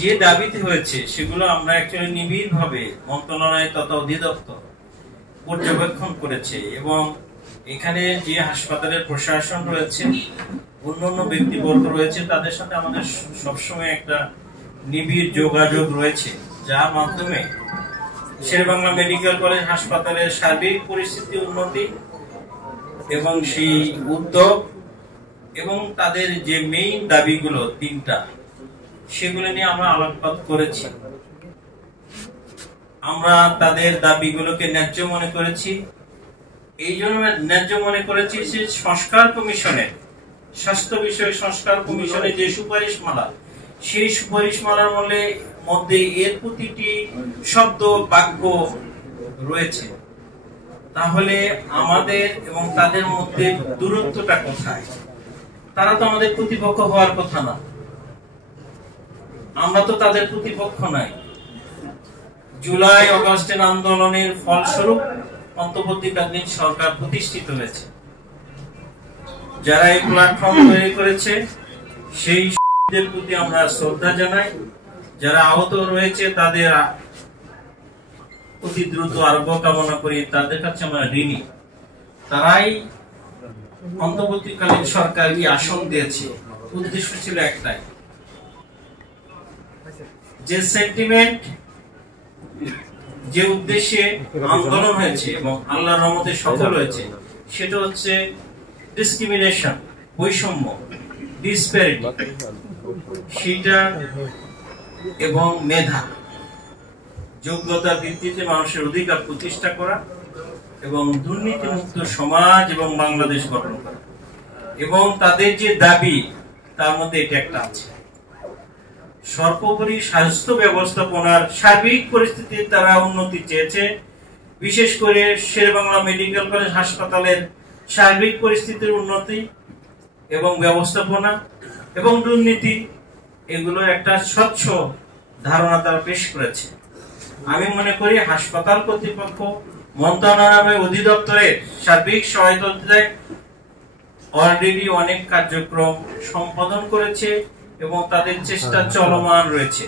যে দাবিতে হয়েছে সেগুলো আমরা অ্যাকচুয়ালি নিবিড়ভাবে মন্ত্রণালয় তথা অধিদপ্তর পর্যবেক্ষণ করেছে এবং এখানে যে হাসপাতালের প্রশাসন রয়েছে, অন্যান্য ব্যক্তিবর্গ রয়েছে, তাদের সাথে আমাদের সবসময় একটা নিবিড় যোগাযোগ রয়েছে, যার মাধ্যমে শেরেবাংলা মেডিকেল কলেজ হাসপাতালের সার্বিক পরিস্থিতি উন্নতি এবং সেই উদ্যোগ এবং তাদের যে মেইন দাবিগুলো তিনটা, সেগুলো নিয়ে আমরা আলোকপাত করেছি। আমরা তাদের দাবিগুলোকে ন্যায্য মনে করেছি। এই জন্য ন্যায্য মনে করেছি যে সংস্কার কমিশনের, স্বাস্থ্য বিষয়ক সংস্কার কমিশনের যে সুপারিশমালা, সেই সুপারিশমালার মধ্যে এর প্রতিটি শব্দ বাক্য রয়েছে। তাহলে আমাদের এবং তাদের মধ্যে দূরত্বটা কোথায়? তারা তো আমাদের প্রতিপক্ষ হওয়ার কথা না, আমরা তো তাদের প্রতিপক্ষ নাই। জুলাই অগাস্টের আন্দোলনের ফলস্বরূপ অন্তর্বর্তীকালীন সরকার প্রতিষ্ঠিত হয়েছে। যারা এই প্ল্যাটফর্ম তৈরি করেছে সেই শহীদদের প্রতি আমরা শ্রদ্ধা জানাই। যারা আহত রয়েছে তাদের অতি দ্রুত আরোগ্য কামনা করি, তাদের কাছে আমরা ঋণী। তারাই অন্তর্বর্তীকালীন সরকারকে আসন দিয়েছে, উদ্দেশ্য ছিল একটাই, যে সেন্টিমেন্ট, যে উদ্দেশ্যে আন্দোলন হয়েছে এবং আল্লাহর রহমতে সফল হয়েছে, সেটা হচ্ছে ডিসক্রিমিনেশন, বৈষম্য, ডিসপ্যারিটি, সেটা এবং মেধা, যোগ্যতার ভিত্তিতে মানুষের অধিকার প্রতিষ্ঠা করা এবং দুর্নীতিমুক্ত সমাজ এবং বাংলাদেশ গঠন করা। এবং তাদের যে দাবি, তার মধ্যে এটা একটা আছে, সর্বোপরি স্বাস্থ্য ব্যবস্থাপনার সার্বিক পরিস্থিতির তারা উন্নতি চেয়েছে। বিশেষ করে শেরেবাংলা মেডিকেল কলেজ হাসপাতালের সার্বিক পরিস্থিতির উন্নতি এবং ব্যবস্থাপনা এবং দুর্নীতি, এগুলোর একটা স্বচ্ছ ধারণা তারা পেশ করেছে। আমি মনে করি হাসপাতাল কর্তৃপক্ষ মন্ত্রণালয় অধিদপ্তরের সার্বিক সহায়তায় অলরেডি অনেক কার্যক্রম সম্পাদন করেছে এবং তাদের চেষ্টা চলমান রয়েছে।